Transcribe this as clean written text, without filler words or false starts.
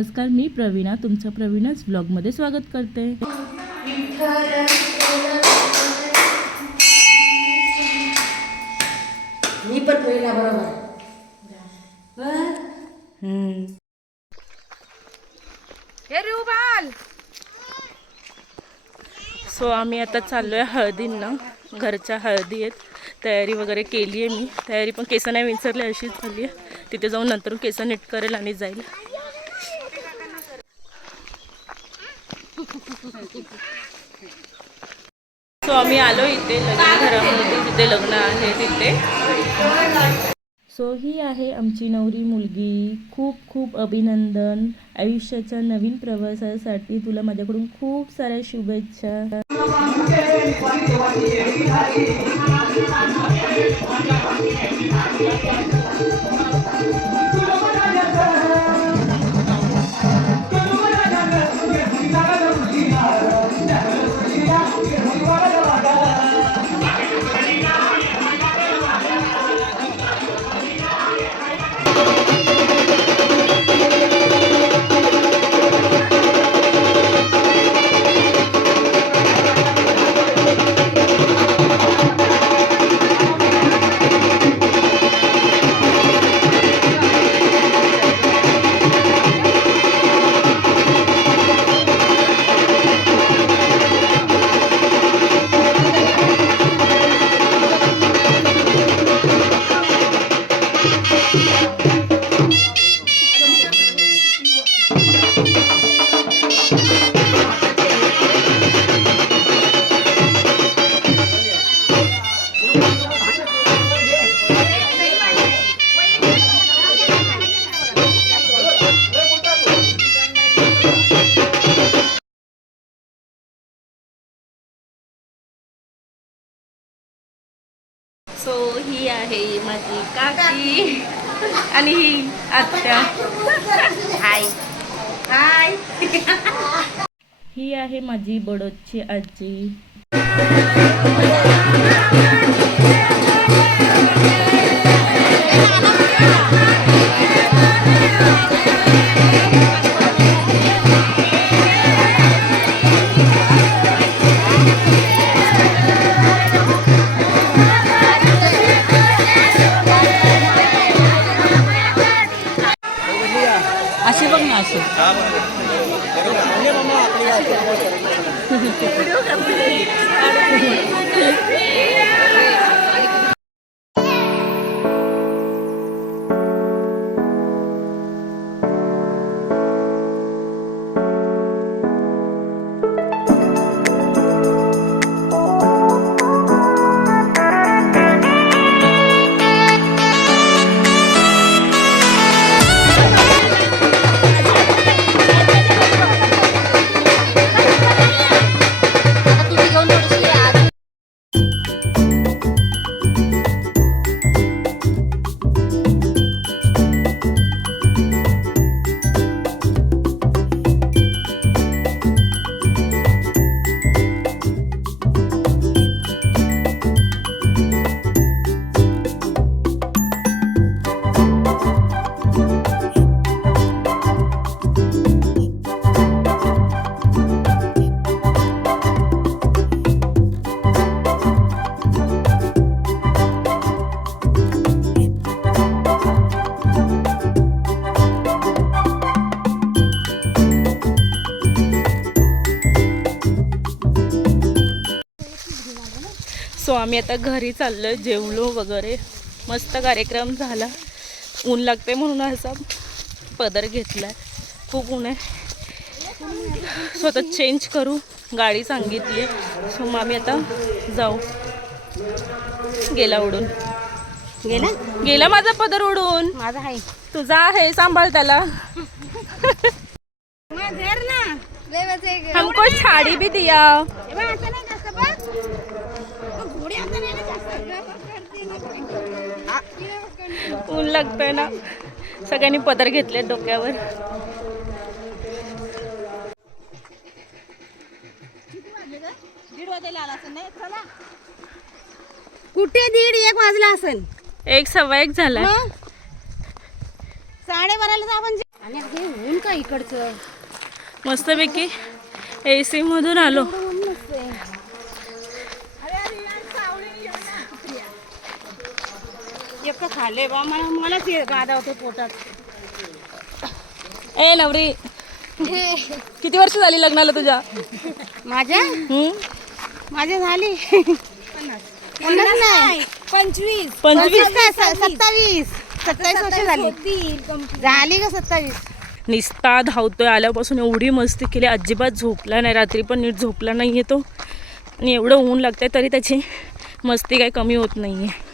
नमस्कार, मी प्रवीणा तुमचं प्रवीणाच व्लॉगमध्ये स्वागत करते। मी पण प्रवीणा बरोबर। सो आम्ही आता चाललोय हळदींना, घरच्या हळदी आहेत, तयारी वगैरे केली आहे मी। तयारी पण केस नाही विंचरले अशीच झाली आहे, तिथे जाऊन नंतर केस नीट करेल आणि जाईल। सो आम्ही आलो इथे लग्न घरामध्ये, जिथे लग्न आहे तिथे। सो ही आहे आमची नवरी मुलगी। खूप खूप अभिनंदन आयुष्याच्या नवीन प्रवासासाठी, तुला माझ्याकडून खूप साऱ्या शुभेच्छा। सो ही आहे माझी काकी आणि ही आत्या। हाय हाय। ही आहे माझी बडोदची आजी। अशी बघ ना अशी सो आम्ही आता घरी चाललोय, जेवलो वगैरे, मस्त कार्यक्रम झाला। ऊन लागते म्हणून असा पदर घेतलाय, खूप ऊन आहे। स्वतः चेंज करू, गाडी सांगितली। सो मग आम्ही आता जाऊ। गेला उडून, गेला माझा पदर उडून। माझा आहे, तुझा आहे, सांभाळ त्याला। हमको साड़ी भी दिया। ऊन लागतंय ना, सगळ्यांनी पदर घेतले डोक्यावर। कुठे 1:30 वाजला असेल? 1:15 झाला। 12:30 आपण आणि हे ऊन का इकडचं मस्तपैकी AC मधून आलो. एक खाल्ले बा मलाच गादा होतो पोटात. ए नवरी किती वर्ष झाली लग्नाला तुझ्या? माझ्या झाली 50 नाही 25 काय 27 वर्ष झाली का 27. निस्ता धावतोय आल्यापासून एवढी मस्ती केली, अजिबात झोपला नाही, रात्री पण नीट झोपला नाही आहे तो. आणि एवढं ऊन लागतंय तरी त्याची मस्ती काही कमी होत नाही आहे.